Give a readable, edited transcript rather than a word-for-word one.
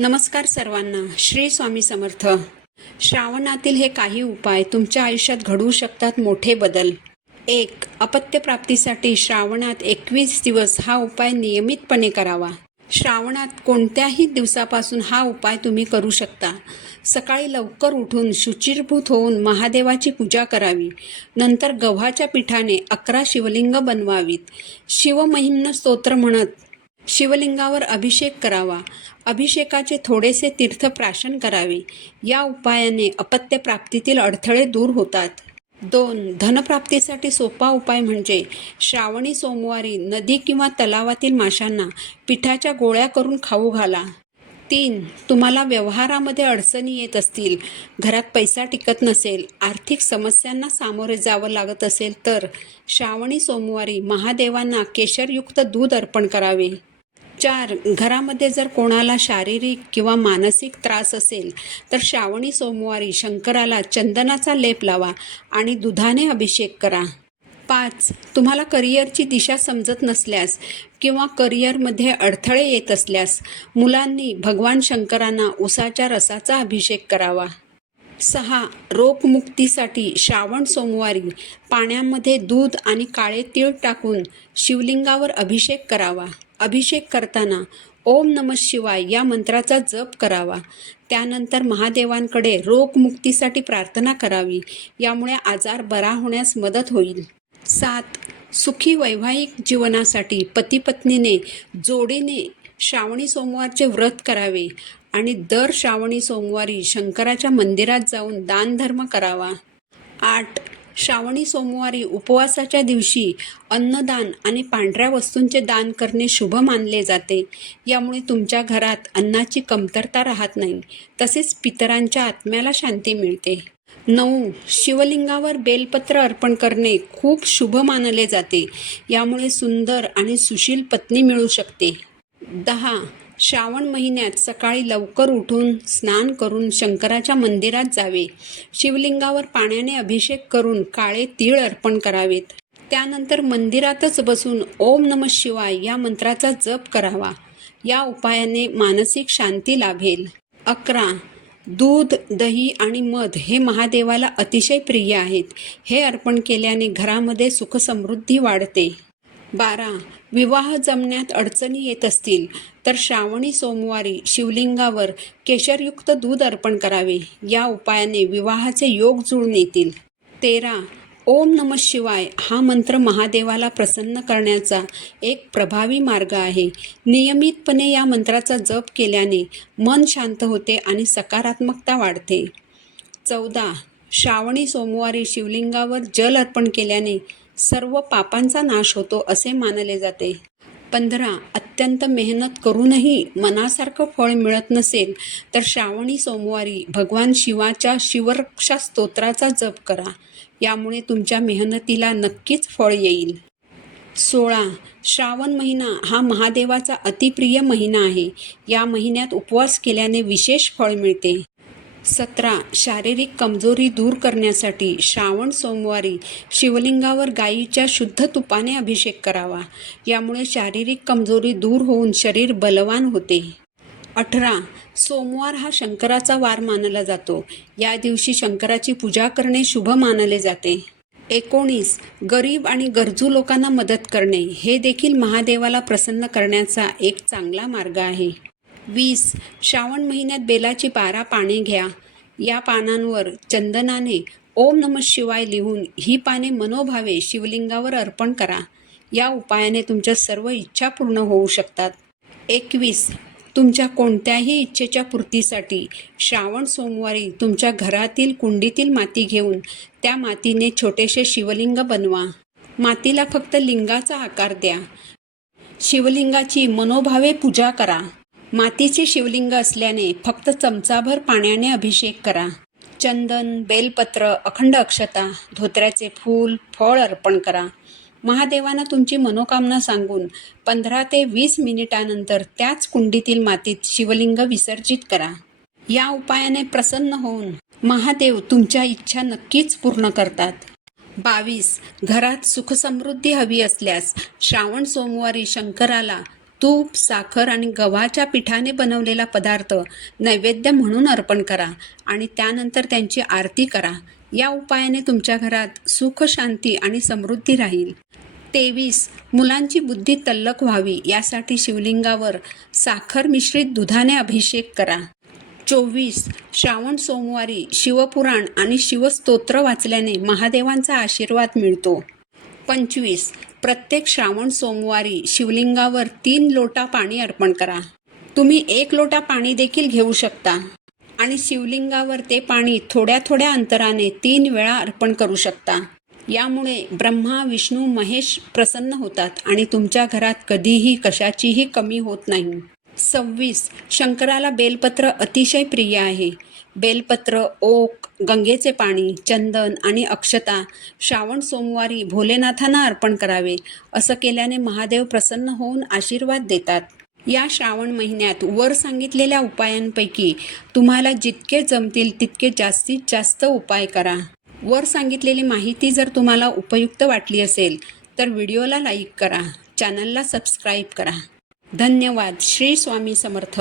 नमस्कार सर्वांना. श्री स्वामी समर्थ. श्रावणातील हे काही उपाय तुमच्या आयुष्यात घडवू शकतात मोठे बदल. 1. अपत्य प्राप्तीसाठी श्रावणात 21 दिवस हा उपाय नियमितपणे करावा. श्रावणात कोणत्याही दिवसापासून हा उपाय तुम्ही करू शकता. सकाळी लवकर उठून शुचिर्भूत होऊन महादेवाची पूजा करावी. नंतर गव्हाच्या पिठाने 11 शिवलिंग बनवावीत. शिवमहिम्न स्तोत्र म्हणत शिवलिंगावर अभिषेक करावा. अभिषेकाचे थोडेसे तीर्थ प्राशन करावे. या उपायाने अपत्य प्राप्तीतील अडथळे दूर होतात. 2. धनप्राप्तीसाठी सोपा उपाय म्हणजे श्रावणी सोमवारी नदी किंवा तलावातील माशांना पिठाच्या गोळ्या करून खाऊ घाला. 3. तुम्हाला व्यवहारामध्ये अडचणी येत असतील, घरात पैसा टिकत नसेल, आर्थिक समस्यांना सामोरे जावं लागत असेल तर श्रावणी सोमवारी महादेवांना केशरयुक्त दूध अर्पण करावे. 4. घरामध्ये जर कोणाला शारीरिक किंवा मानसिक त्रास असेल तर श्रावणी सोमवारी शंकराला चंदनाचा लेप लावा आणि दुधाने अभिषेक करा. 5. तुम्हाला करिअरची दिशा समजत नसल्यास किंवा करिअरमध्ये अडथळे येत असल्यास मुलांनी भगवान शंकरांना उसाच्या रसाचा अभिषेक करावा. 6. रोगमुक्तीसाठी श्रावण सोमवारी पाण्यामध्ये दूध आणि काळे तीळ टाकून शिवलिंगावर अभिषेक करावा. अभिषेक करताना ओम नमः शिवाय या मंत्राचा जप करावा. त्यानंतर महादेवांकडे रोगमुक्तीसाठी प्रार्थना करावी. यामुळे आजार बरा होण्यास मदत होईल. 7. सुखी वैवाहिक जीवनासाठी पती-पत्नीने जोडीने श्रावणी सोमवारचे व्रत करावे आणि दर श्रावणी सोमवारी शंकराच्या मंदिरात जाऊन दानधर्म करावा. 8. श्रावणी सोमवारी उपवासाच्या दिवशी अन्नदान आणि पांढऱ्या वस्तूंचे दान करणे शुभ मानले जाते. यामुळे तुमच्या घरात अन्नाची कमतरता राहत नाही, तसेच पितरांच्या आत्म्याला शांती मिळते. 9. शिवलिंगावर बेलपत्र अर्पण करणे खूप शुभ मानले जाते. यामुळे सुंदर आणि सुशील पत्नी मिळू शकते. 10. श्रावण महिन्यात सकाळी लवकर उठून स्नान करून शंकराच्या मंदिरात जावे. शिवलिंगावर पाण्याने अभिषेक करून काळे तीळ अर्पण करावेत. त्यानंतर मंदिरातच बसून ओम नमः शिवाय या मंत्राचा जप करावा. या उपायाने मानसिक शांती लाभेल. 11. दूध, दही आणि मध हे महादेवाला अतिशय प्रिय आहेत. हे अर्पण केल्याने घरामध्ये सुखसमृद्धी वाढते. 12. विवाह जमण्यात अडचणी येत असतील तर श्रावणी सोमवारी शिवलिंगावर केशरयुक्त दूध अर्पण करावे. या उपायाने विवाहाचे योग जुळून येतील. 13. ओम नमः शिवाय हा मंत्र महादेवाला प्रसन्न करण्याचा एक प्रभावी मार्ग आहे. नियमितपणे या मंत्राचा जप केल्याने मन शांत होते आणि सकारात्मकता वाढते. 14. श्रावणी सोमवारी शिवलिंगावर जल अर्पण केल्याने सर्व पापांचा नाश होतो असे मानले जाते. 15. अत्यंत मेहनत करूनही मनासारखं फळ मिळत नसेल तर श्रावणी सोमवारी भगवान शिवाच्या शिवरक्षा स्तोत्राचा जप करा. यामुळे तुमच्या मेहनतीला नक्कीच फळ येईल. 16. श्रावण महिना हा महादेवाचा अतिप्रिय महिना आहे. या महिन्यात उपवास केल्याने विशेष फळ मिळते. 17. शारीरिक कमजोरी दूर करण्यासाठी श्रावण सोमवारी शिवलिंगावर गायीच्या शुद्ध तुपाने अभिषेक करावा. यामुळे शारीरिक कमजोरी दूर होऊन शरीर बलवान होते. 18. सोमवार हा शंकराचा वार मानला जातो. या दिवशी शंकराची पूजा करणे शुभ मानले जाते. 19. गरीब आणि गरजू लोकांना मदत करणे हे देखील महादेवाला प्रसन्न करण्याचा एक चांगला मार्ग आहे. 20. श्रावण महिन्यात बेलाची 12 पाने घ्या. या पानांवर चंदनाने ओम नमः शिवाय लिहून ही पाने मनोभावे शिवलिंगावर अर्पण करा. या उपायाने तुमच्या सर्व इच्छा पूर्ण होऊ शकतात. 21. तुमच्या कोणत्याही इच्छेच्या पूर्तीसाठी श्रावण सोमवारी तुमच्या घरातील कुंडीतील माती घेऊन त्या मातीने छोटेसे शिवलिंग बनवा. मातीला फक्त लिंगाचा आकार द्या. शिवलिंगाची मनोभावे पूजा करा. मातीचे शिवलिंग असल्याने फक्त चमचाभर पाण्याने अभिषेक करा. चंदन, बेलपत्र, अखंड अक्षता, धोत्र्याचे फूल, फळ अर्पण करा. महादेवांना तुमची मनोकामना सांगून 15 ते 20 मिनिटानंतर त्याच कुंडीतील मातीत शिवलिंग विसर्जित करा. या उपायाने प्रसन्न होऊन महादेव तुमच्या इच्छा नक्कीच पूर्ण करतात. 22. घरात सुखसमृद्धी हवी असल्यास श्रावण सोमवारी शंकराला तूप, साखर आणि गव्हाच्या पिठाने बनवलेला पदार्थ नैवेद्य म्हणून अर्पण करा आणि त्यानंतर त्यांची आरती करा. या उपायाने तुमच्या घरात सुख, शांती आणि समृद्धी राहील. 23. मुलांची बुद्धी तल्लख व्हावी यासाठी शिवलिंगावर साखर मिश्रित दुधाने अभिषेक करा. 24. श्रावण सोमवारी शिवपुराण आणि शिवस्तोत्र वाचल्याने महादेवांचा आशीर्वाद मिळतो. 25. प्रत्येक श्रावण सोमवारी शिवलिंगावर 3 लोटा पाणी अर्पण करा. तुम्ही 1 लोटा पाणी देखील घेऊ शकता आणि शिवलिंगावर ते पाणी थोड्या थोड्या अंतराने 3 वेळा अर्पण करू शकता. यामुळे ब्रह्मा, विष्णू, महेश प्रसन्न होतात आणि तुमच्या घरात कधीही कशाचीही कमी होत नाही. 26. शंकराला बेलपत्र अतिशय प्रिय आहे. बेलपत्र, ओक, गंगेचे पाणी, चंदन आणि अक्षता श्रावण सोमवारी भोलेनाथांना अर्पण करावे. असं केल्याने महादेव प्रसन्न होऊन आशीर्वाद देतात. या श्रावण महिन्यात वर सांगितलेल्या उपायांपैकी तुम्हाला जितके जमतील तितके जास्तीत जास्त उपाय करा. वर सांगितलेली माहिती जर तुम्हाला उपयुक्त वाटली असेल तर व्हिडिओला लाईक करा, चॅनलला सबस्क्राईब करा. धन्यवाद. श्री स्वामी समर्थ.